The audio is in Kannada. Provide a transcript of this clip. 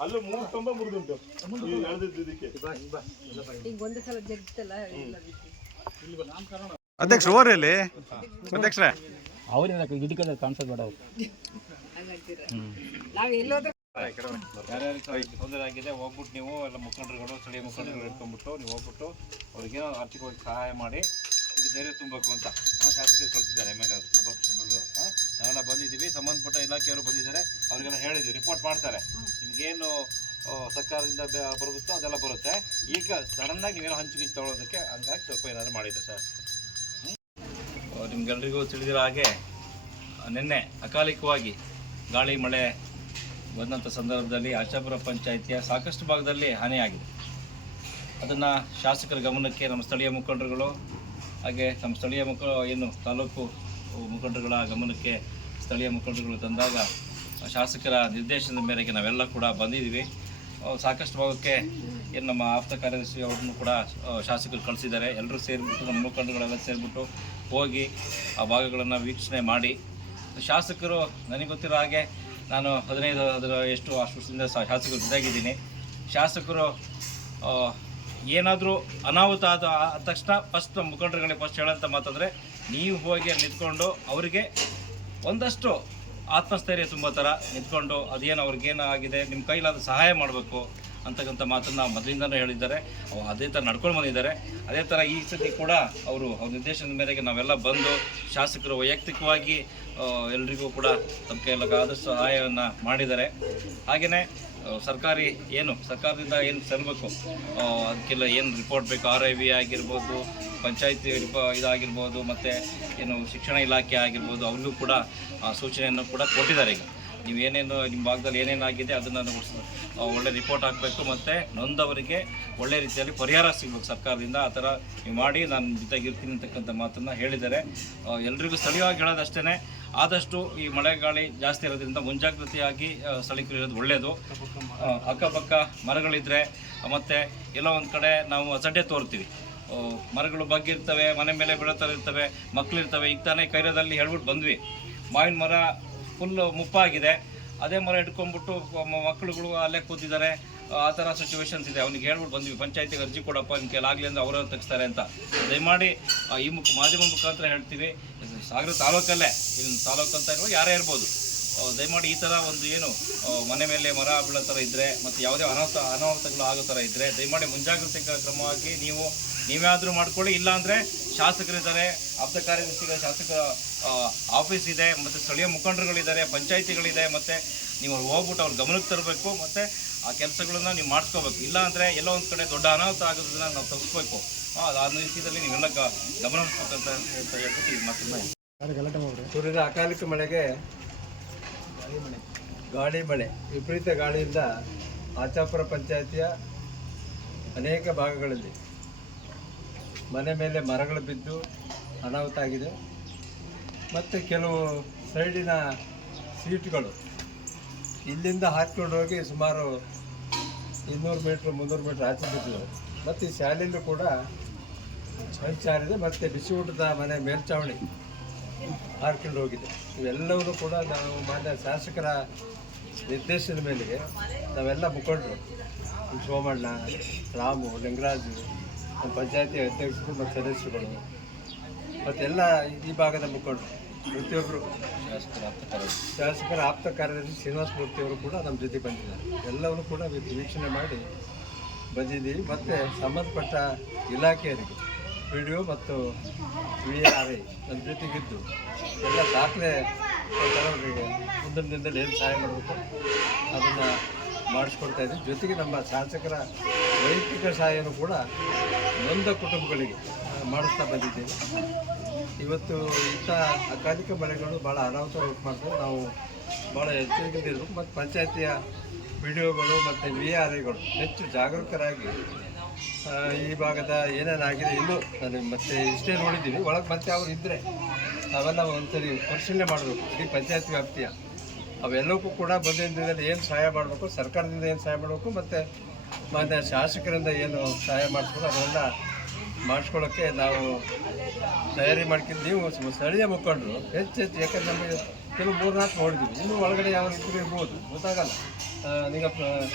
ಅಲ್ಲೂ ಮೂರು ಕಂಬ ಮುರಿದುಂಟು. ಈ ಎಳ್ದಿದ್ದು ಇದಕ್ಕೆ. ಈಗ ಒಂದೇ ಸಲ ಜಗ್ತಲ್ಲ ಇಲ್ಲ ಅಧ್ಯಕ್ಷ ಓರಲ್ಲಿ ಅಧ್ಯಕ್ಷರೇ? ಅವರಿಂದ ಇದಕ್ಕೆಲ್ಲ ಕಾಣಿಸೋದು ಬೇಡ ಅವ್ರು. ನಾವು ಎಲ್ಲೋದ್ರೆ ಯಾರ್ಯಾರಿಗೆ ಹೋಗ್ಬಿಟ್ಟು ನೀವು ಎಲ್ಲ ಮುಖಂಡರುಗಳು ಸ್ಥಳೀಯ ಮುಖಂಡರುಗಳು ಇಟ್ಕೊಂಡ್ಬಿಟ್ಟು ನೀವು ಹೋಗ್ಬಿಟ್ಟು ಅವ್ರಿಗೇನು ಆರ್ಥಿಕವಾಗಿ ಸಹಾಯ ಮಾಡಿ ಇದು ಧೈರ್ಯ ತುಂಬಬೇಕು ಅಂತ. ಆ, ಶಾಸಕರು ಕಳಿಸಿದ್ದಾರೆ ಎಂ ಎಲ್ ಅವರು ಗೋಪಾಲಕೃಷ್ಣ ಬಳ್ಳೂರು ನಾವೆಲ್ಲ ಬಂದಿದ್ದೀವಿ. ಸಂಬಂಧಪಟ್ಟ ಇಲಾಖೆಯವರು ಬಂದಿದ್ದಾರೆ. ಅವರಿಗೆಲ್ಲ ಹೇಳಿದ್ವಿ ರಿಪೋರ್ಟ್ ಮಾಡ್ತಾರೆ. ನಿಮಗೇನು ಸರ್ಕಾರದಿಂದ ಬರುತ್ತೋ ಅದೆಲ್ಲ ಬರುತ್ತೆ. ಈಗ ಸಡನ್ನಾಗಿ ನೀವೇನೋ ಹಂಚಿಕೆ ತೊಗೊಳೋದಕ್ಕೆ ಹಂಗಾಗಿ ಸ್ವಲ್ಪ ಏನಾದರೂ ಮಾಡಿದೆ ಸರ್. ನಿಮ್ಗೆಲ್ರಿಗೂ ತಿಳಿದಿರೋ ಹಾಗೆ, ನಿನ್ನೆ ಅಕಾಲಿಕವಾಗಿ ಗಾಳಿ, ಮಳೆ ಬಂದಂಥ ಸಂದರ್ಭದಲ್ಲಿ ಆಚಾಪುರ ಪಂಚಾಯಿತಿಯ ಸಾಕಷ್ಟು ಭಾಗದಲ್ಲಿ ಹಾನಿಯಾಗಿದೆ. ಅದನ್ನು ಶಾಸಕರ ಗಮನಕ್ಕೆ ನಮ್ಮ ಸ್ಥಳೀಯ ಮುಖಂಡರುಗಳು ಹಾಗೆ ನಮ್ಮ ಸ್ಥಳೀಯ ಮುಖ, ಏನು ತಾಲೂಕು ಮುಖಂಡರುಗಳ ಗಮನಕ್ಕೆ ಸ್ಥಳೀಯ ಮುಖಂಡರುಗಳು ತಂದಾಗ ಶಾಸಕರ ನಿರ್ದೇಶನದ ಮೇರೆಗೆ ನಾವೆಲ್ಲ ಕೂಡ ಬಂದಿದ್ದೀವಿ. ಸಾಕಷ್ಟು ಭಾಗಕ್ಕೆ ಏನು ನಮ್ಮ ಆಪ್ತ ಕಾರ್ಯದರ್ಶಿ ಅವ್ರನ್ನು ಕೂಡ ಶಾಸಕರು ಕಳಿಸಿದ್ದಾರೆ. ಎಲ್ಲರೂ ಸೇರಿಬಿಟ್ಟು, ನಮ್ಮ ಮುಖಂಡಗಳೆಲ್ಲ ಸೇರಿಬಿಟ್ಟು ಹೋಗಿ ಆ ಭಾಗಗಳನ್ನು ವೀಕ್ಷಣೆ ಮಾಡಿ. ಶಾಸಕರು, ನನಗೆ ಗೊತ್ತಿರೋ ಹಾಗೆ ನಾನು ಹದಿನೈದು, ಅದರ ಎಷ್ಟು ಅಷ್ಟು ವರ್ಷದಿಂದ ಶಾಸಕರು ಇದ್ದಾಗಿದ್ದೀನಿ ಶಾಸಕರು ಏನಾದರೂ ಅನಾಹುತ ಆದ ತಕ್ಷಣ ಫಸ್ಟ್ ಮುಖಂಡರುಗಳಿಗೆ ಫಸ್ಟ್ ಹೇಳೋಂಥ ಮಾತಂದರೆ, ನೀವು ಹೋಗಿ ನಿಂತ್ಕೊಂಡು ಅವರಿಗೆ ಒಂದಷ್ಟು ಆತ್ಮಸ್ಥೈರ್ಯ ತುಂಬೋ ಥರ ನಿಂತ್ಕೊಂಡು ಅದೇನು ಅವ್ರಿಗೇನು ಆಗಿದೆ ನಿಮ್ಮ ಕೈಲಾದ ಸಹಾಯ ಮಾಡಬೇಕು. ಅಂತಕ್ಕಂಥ ಮಾತನ್ನು ಮೊದಲಿಂದನೂ ಹೇಳಿದ್ದಾರೆ. ಅವು ಅದೇ ಥರ ನಡ್ಕೊಂಡು ಬಂದಿದ್ದಾರೆ. ಅದೇ ಥರ ಈ ಸತಿ ಕೂಡ ಅವರು ಅವ್ರ ನಿರ್ದೇಶನದ ಮೇರೆಗೆ ನಾವೆಲ್ಲ ಬಂದು ಶಾಸಕರು ವೈಯಕ್ತಿಕವಾಗಿ ಎಲ್ರಿಗೂ ಕೂಡ ತಮ್ಮ ಕೈಲಾಗ ಆದಷ್ಟು ಸಹಾಯವನ್ನು ಮಾಡಿದ್ದಾರೆ. ಹಾಗೆಯೇ ಸರ್ಕಾರಿ ಏನು, ಸರ್ಕಾರದಿಂದ ಏನು ತರಬೇಕು? ಅದಕ್ಕೆಲ್ಲ ಏನು ರಿಪೋರ್ಟ್ ಬೇಕು? ಆರ್ ಐ ವಿ ಆಗಿರ್ಬೋದು, ಪಂಚಾಯತಿ ಇದಾಗಿರ್ಬೋದು, ಮತ್ತು ಏನು ಶಿಕ್ಷಣ ಇಲಾಖೆ ಆಗಿರ್ಬೋದು ಅವ್ರಿಗೂ ಕೂಡ ಸೂಚನೆಯನ್ನು ಕೂಡ ಕೊಟ್ಟಿದ್ದಾರೆ ಈಗ. ನೀವು ಏನೇನು, ನಿಮ್ಮ ಭಾಗದಲ್ಲಿ ಏನೇನಾಗಿದೆ ಅದನ್ನು ಒಳ್ಳೆ ರಿಪೋರ್ಟ್ ಹಾಕಬೇಕು ಮತ್ತು ನೊಂದವರಿಗೆ ಒಳ್ಳೆ ರೀತಿಯಲ್ಲಿ ಪರಿಹಾರ ಸಿಗಬೇಕು ಸರ್ಕಾರದಿಂದ. ಆ ಥರ ನೀವು ಮಾಡಿ, ನಾನು ಜೊತೆಗಿರ್ತೀನಿ ಅಂತಕ್ಕಂಥ ಮಾತನ್ನು ಹೇಳಿದ್ದಾರೆ. ಎಲ್ರಿಗೂ ಸ್ಥಳೀಯವಾಗಿ ಹೇಳೋದಷ್ಟೇ ಆದಷ್ಟು ಈ ಮಳೆ ಗಾಳಿ ಜಾಸ್ತಿ ಇರೋದ್ರಿಂದ ಮುಂಜಾಗ್ರತೆಯಾಗಿ ಸ್ಥಳೀಯರು ಇರೋದು ಒಳ್ಳೆಯದು ಅಕ್ಕಪಕ್ಕ ಮರಗಳಿದ್ದರೆ ಮತ್ತು ಎಲ್ಲೋ ಒಂದು ಕಡೆ ನಾವು ಅಸಡ್ಡೆ ತೋರ್ತೀವಿ. ಮರಗಳು ಬಗ್ಗಿರ್ತವೆ, ಮನೆ ಮೇಲೆ ಬೀಳೋ ಥರ ಇರ್ತವೆ ಮಕ್ಕಳಿರ್ತವೆ ಈಗ ತಾನೇ ಕೈರದಲ್ಲಿ ಹೇಳ್ಬಿಟ್ಟು ಬಂದ್ವಿ. ಮಾವಿನ ಮರ ಫುಲ್ ಮುಪ್ಪಾಗಿದೆ. ಅದೇ ಮರ ಇಟ್ಕೊಂಡ್ಬಿಟ್ಟು ಮಕ್ಕಳುಗಳು ಅಲ್ಲೇ ಕೂತಿದ್ದಾರೆ. ಆ ಥರ ಸಿಚುವೇಶನ್ಸ್ ಇದೆ. ಅವ್ನಿಗೆ ಹೇಳ್ಬಿಟ್ಟು ಬಂದ್ವಿ. ಪಂಚಾಯತಿಗೆ ಅರ್ಜಿ ಕೊಡಪ್ಪ ನಿಮ್ಮ ಕೆಲಾಗಲಿ ಅಂದ್ರೆ ಅವರವ್ರು ತೆಗಿಸ್ತಾರೆ ಅಂತ. ದಯಮಾಡಿ ಈ ಮುಖ, ಮಾಧ್ಯಮ ಮುಖಾಂತರ ಹೇಳ್ತೀವಿ. ಸಾಗರ ತಾಲೂಕಲ್ಲೇ. ಇಲ್ಲಿ ತಾಲೂಕು ಅಂತ ಇರುವ ಯಾರೇ ಇರ್ಬೋದು. ದಯಮಾಡಿ ಈ ಥರ ಒಂದು ಏನು ಮನೆ ಮೇಲೆ ಮರ ಬೀಳೋ ಥರ ಇದ್ದರೆ ಮತ್ತು ಯಾವುದೇ ಅನಾಹುತ ಅನಾಹುತಗಳು ಆಗೋ ಥರ ಇದ್ದರೆ ದಯಮಾಡಿ ಮುಂಜಾಗ್ರತೆ ಕ್ರಮವಾಗಿ ನೀವು ನೀವ್ಯಾದರೂ ಮಾಡ್ಕೊಳ್ಳಿ. ಇಲ್ಲಾಂದರೆ ಶಾಸಕರಿದ್ದಾರೆ ಆಪ್ತ ಕಾರ್ಯದರ್ಶಿಗಳ ಶಾಸಕರ ಆ, ಆಫೀಸ್ ಇದೆ ಮತ್ತು ಸ್ಥಳೀಯ ಮುಖಂಡರುಗಳಿದ್ದಾರೆ ಪಂಚಾಯಿತಿಗಳಿದೆ ಮತ್ತು ನೀವು ಹೋಗ್ಬಿಟ್ಟು ಅವ್ರ ಗಮನಕ್ಕೆ ತರಬೇಕು ಮತ್ತು ಆ ಕೆಲಸಗಳನ್ನ ನೀವು ಮಾಡಿಸ್ಕೋಬೇಕು. ಇಲ್ಲಾಂದರೆ ಎಲ್ಲೋ ಒಂದು ಕಡೆ ದೊಡ್ಡ ಅನಾಹುತ ಆಗೋದನ್ನ ನಾವು ತಪ್ಪಿಸ್ಬೇಕು ಆ ಆ ವಿಷಯದಲ್ಲಿ ನೀವೆಲ್ಲ ಗ- ಗಮನ ಹರಿಸ್ಬೇಕಂತ ಅಂತ ಹೇಳ್ಬಿಟ್ಟು ಮಾತನ್ನ ಸುರಿದ ಅಕಾಲಿಕ ಮಳೆಗೆ ಗಾಳಿ ಮಳೆ ವಿಪರೀತ ಗಾಳಿಯಿಂದ ಆಚಾಪುರ ಪಂಚಾಯಿತಿಯ ಅನೇಕ ಭಾಗಗಳಲ್ಲಿ ಮನೆ ಮೇಲೆ ಮರಗಳು ಬಿದ್ದು ಅನಾಹುತ ಆಗಿದೆ. ಮತ್ತು ಕೆಲವು ಸೈಡಿನ ಸೀಟ್ಗಳು ಇಲ್ಲಿಂದ ಹಾಕ್ಕೊಂಡು ಹೋಗಿ ಸುಮಾರು ಇನ್ನೂರು ಮೀಟ್ರ್, ಮುನ್ನೂರು ಮೀಟ್ರ್ ಆಚೆ ಬಿಟ್ಟಿದ್ದಾರೆ ಮತ್ತು ಈ ಶಾಲೆಯಲ್ಲೂ ಕೂಡ ಸಂಚಾರಿದೆ ಮತ್ತು ಬಿಸಿ ಊಟದ ಮನೆ ಮೇಲ್ಚಾವಣಿ. ಹಾರ್ಕೊಂಡು ಹೋಗಿದೆ. ಇವೆಲ್ಲವೂ ಕೂಡ ನಾವು ಮಾನ್ಯ ಶಾಸಕರ ನಿರ್ದೇಶನದ ಮೇಲೆ ನಾವೆಲ್ಲ ಮುಖಂಡರು. ಸೋಮಣ್ಣ ರಾಮು ಲಿಂಗರಾಜು ನಮ್ಮ ಪಂಚಾಯತಿ ಅಧ್ಯಕ್ಷರು ಮತ್ತು ಸದಸ್ಯರುಗಳು ಮತ್ತೆಲ್ಲ ಈ ಭಾಗದ ಮುಖಂಡರು. ಪ್ರತಿಯೊಬ್ಬರು ಶಾಸಕರ ಆಪ್ತ ಕಾರ್ಯದರ್ಶಿ. ಶಾಸಕರ ಆಪ್ತ ಕಾರ್ಯದರ್ಶಿ ಶ್ರೀನಿವಾಸ ಮೂರ್ತಿಯವರು ಕೂಡ ನಮ್ಮ ಜೊತೆ ಬಂದಿದ್ದಾರೆ. ಎಲ್ಲವನ್ನು ಕೂಡ ವೀಕ್ಷಣೆ ಮಾಡಿ ಬಂದಿದ್ದೀವಿ ಮತ್ತು ಸಂಬಂಧಪಟ್ಟ ಇಲಾಖೆಯರಿಗೆ ಒ ಮತ್ತು ವಿ ಆರ್ ಐ ನನ್ನ ಜೊತೆಗಿದ್ದು ಎಲ್ಲ ದಾಖಲೆ ಮುಂದಿನ ದಿನದಲ್ಲಿ ಏನು ಸಹಾಯ ಮಾಡಬೇಕು ಅದನ್ನು ಮಾಡಿಸ್ಕೊಡ್ತಾ ಇದ್ದೀವಿ ಜೊತೆಗೆ ನಮ್ಮ ಶಾಸಕರ ವೈಯಕ್ತಿಕ ಸಹಾಯನೂ ಕೂಡ ನೊಂದ ಕುಟುಂಬಗಳಿಗೆ ಮಾಡಿಸ್ತಾ ಬಂದಿದ್ದೇವೆ. ಇವತ್ತು ಇಂಥ ಅಕಾಲಿಕ ಮಳೆಗಳು ಭಾಳ ಅನಾಹುತ ಉಂಟು ಮಾಡ್ತವೆ ನಾವು ಭಾಳ ಎಚ್ಚರಿಕೆಯಿಂದ ಇರಬೇಕು. ಮತ್ತು ಪಂಚಾಯತಿಯ ವಿಡಿಯೋಗಳು ಮತ್ತು ವಿ ಆರ್ ಐಗಳು ಹೆಚ್ಚು ಜಾಗರೂಕರಾಗಿ ಈ ಭಾಗದ ಏನೇನಾಗಿದೆ ಇನ್ನೂ ನಾನು ಮತ್ತೆ ಇಷ್ಟೇ ನೋಡಿದ್ದೀವಿ ಒಳಗೆ ಮತ್ತೆ ಅವ್ರು ಇದ್ದರೆ ಅವೆಲ್ಲ ಒಂದ್ಸರಿ ಪರಿಶೀಲನೆ ಮಾಡಬೇಕು. ಇಡೀ ಪಂಚಾಯತ್ ವ್ಯಾಪ್ತಿಯ. ಅವೆಲ್ಲಕ್ಕೂ ಕೂಡ ಬಂದಿದ್ದಲ್ಲಿ ಏನು ಸಹಾಯ ಮಾಡಬೇಕು, ಸರ್ಕಾರದಿಂದ ಏನು ಸಹಾಯ ಮಾಡಬೇಕು, ಮತ್ತು ಮಾನ್ಯ ಶಾಸಕರಿಂದ ಏನು ಸಹಾಯ ಮಾಡಿಸ್ಬೋದು ಅದೆಲ್ಲ ಮಾಡಿಸ್ಕೊಳ್ಳೋಕ್ಕೆ ನಾವು ತಯಾರಿ ಮಾಡ್ಕೊಂಡು ನೀವು ಸ್ಥಳೀಯ ಮುಖಂಡರು, ಹೆಚ್ಚು ಹೆಚ್ಚು, ಯಾಕಂದ್ರೆ ನಮಗೆ ಕೆಲವು ಮೂರು ನಾಲ್ಕು ನೋಡಿದ್ದೀವಿ ಇನ್ನೂ ಒಳಗಡೆ ಯಾವ ರೀತಿ ಇರ್ಬೋದು. ಗೊತ್ತಾಗಲ್ಲ. ಪ-